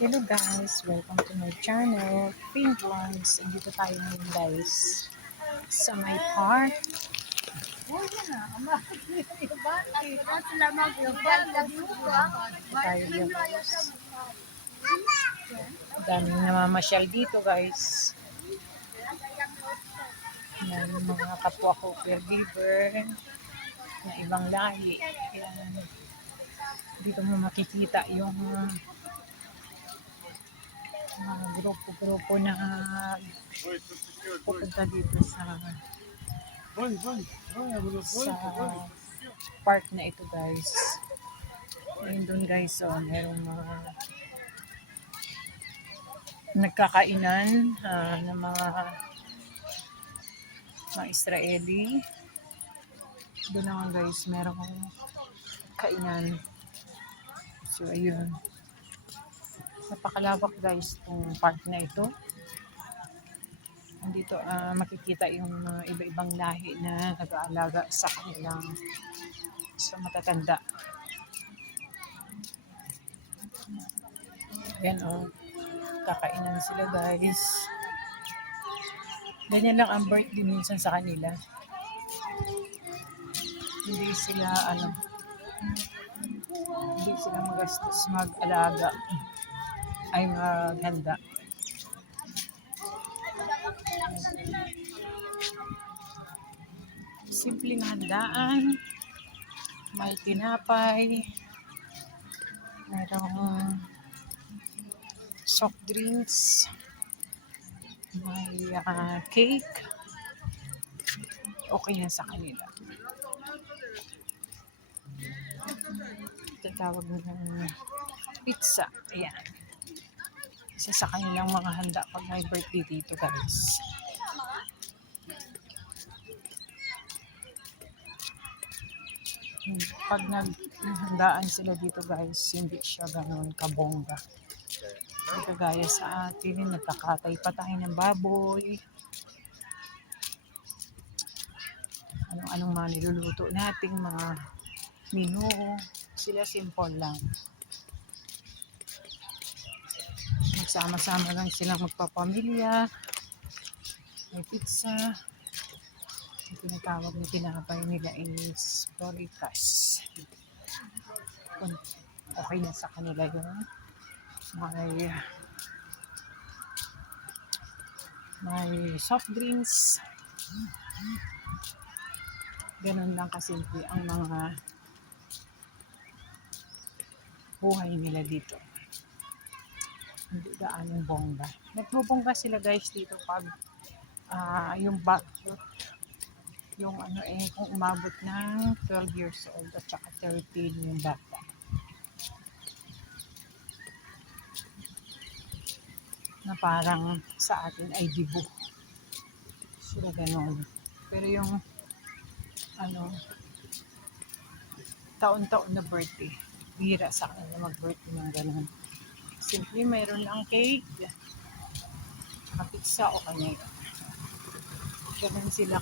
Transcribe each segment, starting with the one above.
Hello guys, welcome to my channel, Pink Vlogs. Dito tayo ngayon guys sa my park. Tayo dito guys. Daming namamasyal dito guys. Yan, mga kapwa ko caregiver na ibang lahi. Yan. Dito mo makikita yung mga grupo-grupo na pupunta dito sa park na ito guys. Ayun doon guys, so merong mga nagkakainan ng mga Israeli. Doon naman guys, merong kainan. So ayun, napakalawak guys itong park na ito. Andito makikita yung iba-ibang lahi na nag-aalaga sa kanilang matatanda. Ayan kakainan sila guys. Ganyan lang ang birthday minsan sa kanila. Hindi sila magastos mag-alaga ay maghanda. Simpleng handaan, may tinapay, mayroong soft drinks, may cake. Okay na sa kanila. Tatawag ng pizza. Ayan. Isa sa kanilang mga handa pag may birthday dito guys. Pag naghandaan sila dito guys, hindi siya ganoon kabongga. Hindi kagaya sa atin, nagkakatay pa tayo ng baboy. Anong mga niluluto nating mga menu, sila simple lang. Magsama-sama lang silang magpapamilya. May pizza. Yung tinatawag na tinapay nila is Doritas. Okay na sa kanila yun. May soft drinks. Ganun lang kasimple ang mga buhay nila dito. Hindi gaanong bongga. Nagbubongga sila guys dito pag yung backyard, yung kung umabot ng 12 years old at saka 13 yung bata. Na parang sa atin ay dibu. Sila ganon. Pero yung taon-taon na birthday, bira sa kanila mag-birthday ng ganon. Simple, mayroon lang cake, saka pizza o kanya. Ganon sila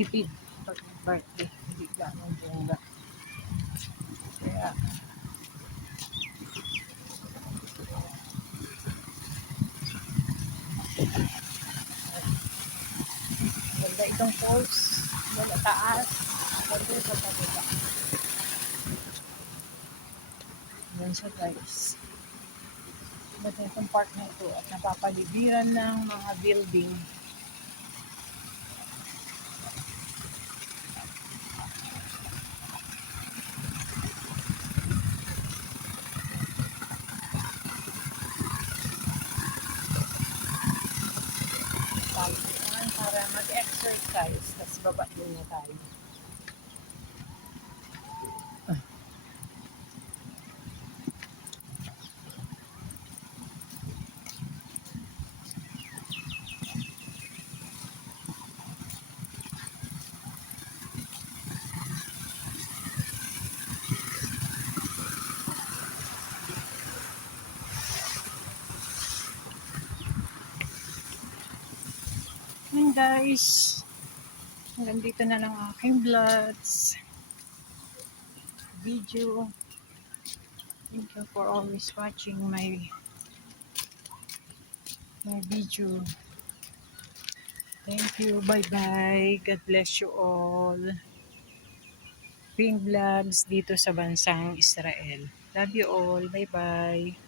tipid pag birthday, hindi ganong bongga. Kaya ganda itong falls, wala taas, ganda sa pababa. Yan siya guys. Ganda itong park na ito at napapaligiran ng mga building. Para mag-exercise, tapos baba din na tayo. Yun guys, hanggang dito na lang aking vlogs, video. Thank you for always watching my video. Thank you. Bye-bye. God bless you all. Ping Vlogs dito sa bansang Israel. Love you all. Bye-bye.